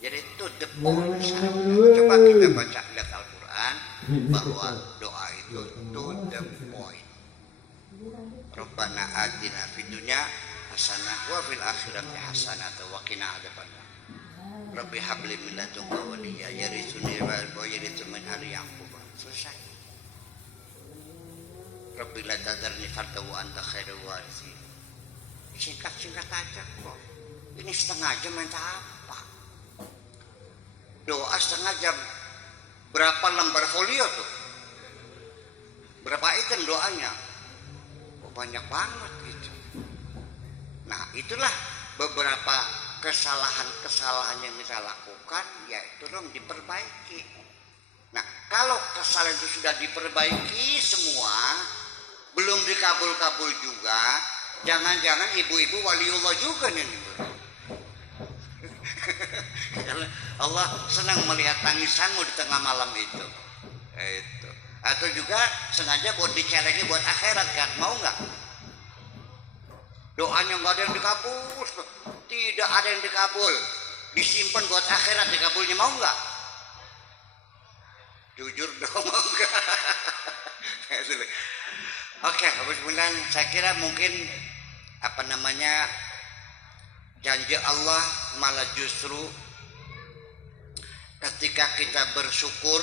Jadi itu the point. Coba kita baca lihat Al-Quran bahwa doa itu to the point. Rabbana atina fid dunya hasanah wa fil akhirati hasanah wa qina adzabannar. Rabbi habli min ladunka waliyya yarithuni wa yarithu min ali yaqub. Selesai. Rabbi la tadarni farda wa anta khairul warithin. Singkat-singkat aja kok. Ini setengah jam minta apa? Doa setengah jam. Berapa lembar folio tuh? Berapa item doanya? Oh, banyak banget gitu. Nah, itulah beberapa kesalahan-kesalahan yang kita lakukan, yaitu dong diperbaiki. Nah, kalau kesalahan itu sudah diperbaiki semua, belum dikabul-kabul juga, jangan-jangan ibu-ibu waliullah juga nih. Allah senang melihat tangisanmu di tengah malam itu. Itu. Atau juga sengaja buat dicelengin buat akhirat kan, mau nggak? Doanya nggak ada yang dikabul, tidak ada yang dikabul, disimpan buat akhirat, dikabulnya mau nggak? Jujur dong, mau nggak? Oke, kemudian saya kira mungkin janji Allah malah justru ketika kita bersyukur,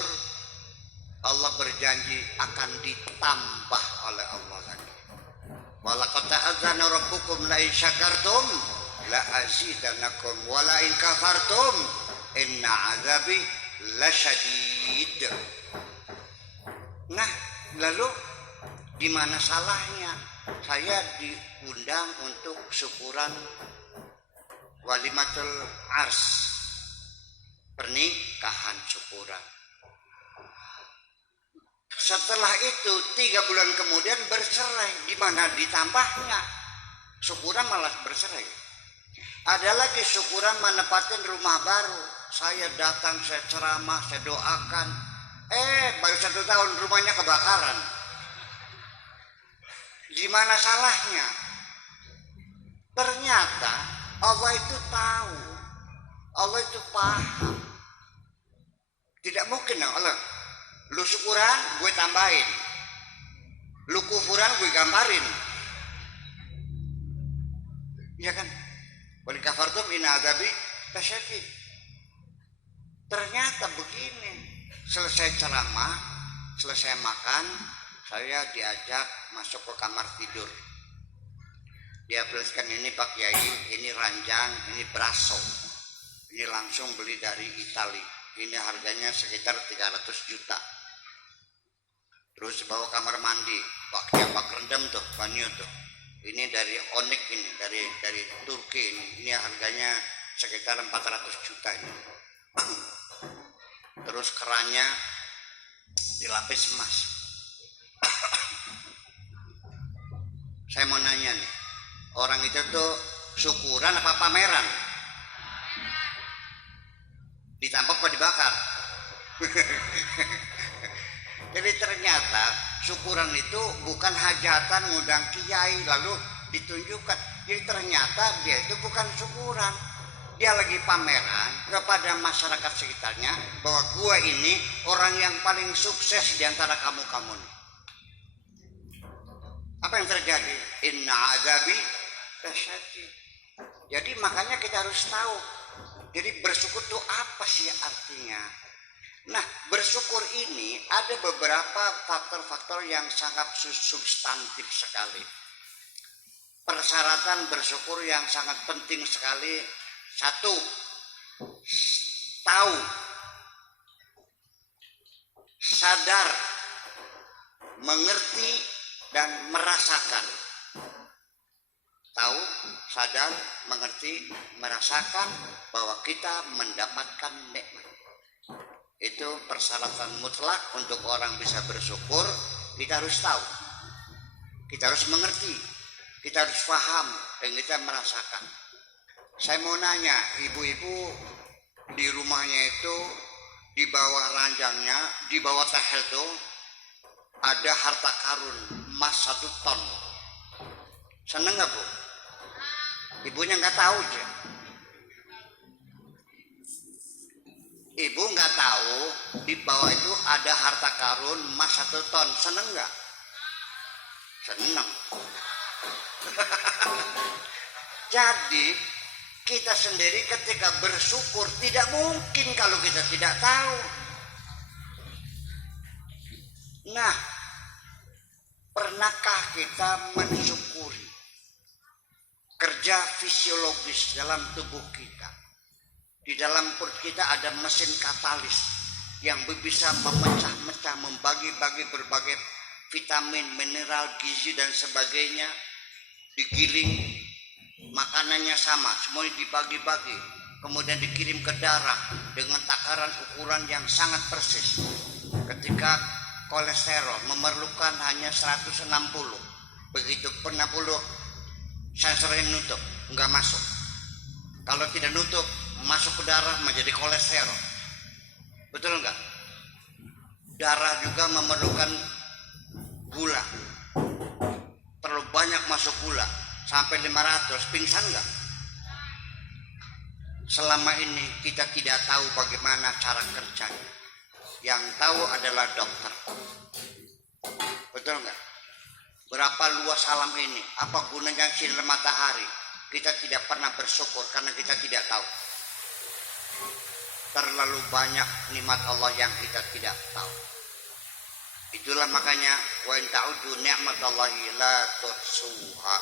Allah berjanji akan ditambah oleh Allah lagi. Walaqad ta'adzana rabbukum la in syakartum la azidannakum wa la in kafartum inna 'adzabi lasyadid. Nah, lalu di mana salahnya saya diundang untuk syukuran walimatul ars, pernikahan syukuran. Setelah itu 3 bulan kemudian bercerai. Di mana ditambahnya? Syukuran malah bercerai. Ada lagi syukuran menempatkan rumah baru. Saya datang, saya ceramah, saya doakan. Baru 1 tahun rumahnya kebakaran. Gimana salahnya? Ternyata Allah itu tahu. Allah itu paham. Tidak mungkin dong Allah. Lu syukuran, gue tambahin. Lu kufuran, gue gambarin. Iya kan? Wal kafartum inna adzabi lasyadid. Ternyata begini. Selesai ceramah, selesai makan, saya diajak masuk ke kamar tidur. Dia tuliskan, ini Pak Kiai, ini ranjang, ini braso. Ini langsung beli dari Itali. Ini harganya sekitar 300 juta. Terus bawa kamar mandi, pakai bak rendam tuh, banyu tuh. Ini dari Onik ini, dari Turki ini. Ini harganya sekitar 400 juta ini. Terus kerannya dilapis emas. Saya mau nanya nih, orang itu tuh syukuran apa pameran? Ditambak apa dibakar? Jadi ternyata syukuran itu bukan hajatan ngundang kiai lalu ditunjukkan. Jadi ternyata dia itu bukan syukuran. Dia lagi pameran kepada masyarakat sekitarnya bahwa gua ini orang yang paling sukses di antara kamu-kamu nih. Apa yang terjadi? Inna adzabi lasyadid. Jadi makanya kita harus tahu. Jadi bersyukur itu apa sih artinya? Nah, bersyukur ini ada beberapa faktor-faktor yang sangat substantif sekali. Persyaratan bersyukur yang sangat penting sekali. 1, tahu, sadar, mengerti, dan merasakan. Tahu, sadar, mengerti, merasakan bahwa kita mendapatkan nikmat. Itu persyaratan mutlak untuk orang bisa bersyukur. Kita harus tahu, kita harus mengerti, kita harus paham, dan kita merasakan. Saya mau nanya, ibu-ibu di rumahnya itu di bawah ranjangnya, di bawah tahel itu ada harta karun emas 1 ton. Seneng nggak Bu? Ibunya nggak tahu aja. Ibu nggak tahu di bawah itu ada harta karun emas 1 ton. Seneng nggak? Seneng. Jadi kita sendiri ketika bersyukur tidak mungkin kalau kita tidak tahu. Nah, pernahkah kita mensyukuri kerja fisiologis dalam tubuh kita? Di dalam perut kita ada mesin katalis yang bisa memecah-mecah, membagi-bagi berbagai vitamin, mineral, gizi dan sebagainya. Digiling, makanannya sama, semuanya dibagi-bagi, kemudian dikirim ke darah dengan takaran ukuran yang sangat persis. Ketika kolesterol memerlukan hanya 160, begitu 60 sensornya nutup, nggak masuk. Kalau tidak nutup, masuk ke darah menjadi kolesterol. Betul nggak? Darah juga memerlukan gula, terlalu banyak masuk gula sampai 500, pingsan nggak? Selama ini kita tidak tahu bagaimana cara kerjanya. Yang tahu adalah dokter. Betul nggak? Berapa luas alam ini? Apa gunanya sinar matahari? Kita tidak pernah bersyukur karena kita tidak tahu. Terlalu banyak nikmat Allah yang kita tidak tahu. Itulah makanya wa in ta'udu ni'matallahi la tuhsuha.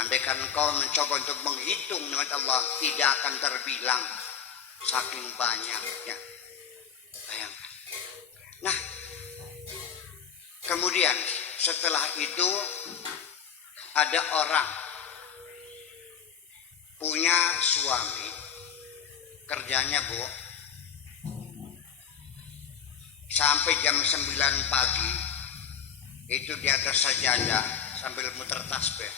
Andaikan engkau mencoba untuk menghitung nikmat Allah, tidak akan terbilang saking banyaknya. Bayangkan. Nah, kemudian setelah itu ada orang punya suami, kerjanya Bu, sampai jam 9 pagi itu di atas sajadah sambil muter tasbih.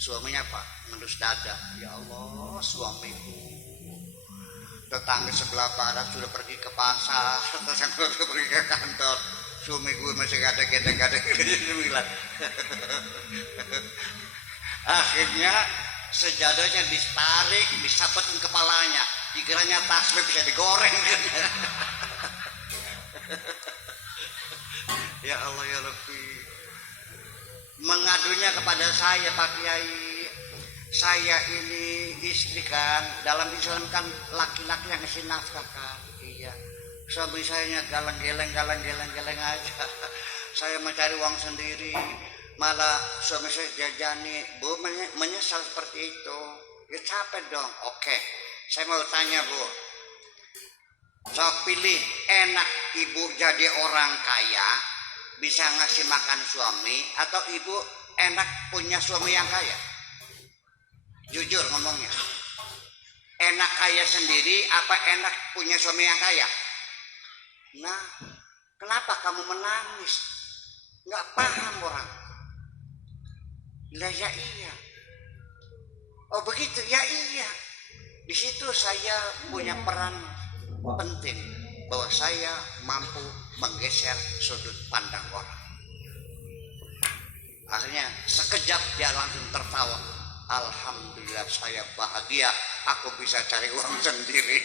Suaminya apa? Ngendus dada. Ya Allah, suamiku. Tetangga sebelah barat sudah pergi ke pasar, tetangga sudah pergi ke kantor. Suami gue masih gada-gada bilang. Akhirnya sejadahnya ditarik, disapetin kepalanya, dikiranya tasbih bisa digoreng. Ya Allah ya Rabbi. Mengadunya kepada saya, Pak Kiai, saya ini istri kan, dalam Islam kan laki-laki yang ngasih nafkah kan. Iya. Suami saya galang-geleng aja. Saya mencari uang sendiri, malah suami saya jajani. Bu menyesal seperti itu. Ya capek dong. Oke, saya mau tanya Bu, sok pilih, enak ibu jadi orang kaya bisa ngasih makan suami, atau ibu enak punya suami yang kaya? Jujur ngomongnya, enak kaya sendiri apa enak punya suami yang kaya? Nah, kenapa kamu menangis? Nggak paham orang. Lah ya iya. Oh begitu, ya iya. Di situ saya punya peran penting, bahwa saya mampu menggeser sudut pandang orang. Akhirnya sekejap dia langsung tertawa. Alhamdulillah saya bahagia, aku bisa cari uang sendiri.